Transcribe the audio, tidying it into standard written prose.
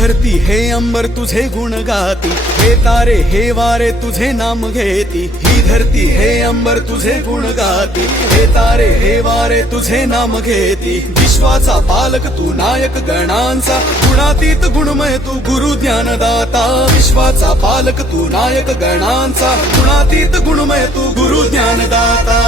धरती हे अंबर तुझे गुण गाती, हे तारे हे वारे तुझे नाम घेती। ही धरती हे अंबर तुझे गुण गाती, हे तारे हे वारे तुझे नाम घेती। विश्वाचा पालक तू नायक गणांचा, गुणातीत गुणमय तू गुरु ज्ञानदाता। विश्वाचा पालक तू नायक गणांचा, गुणातीत गुणमय तू गुरु ज्ञानदाता।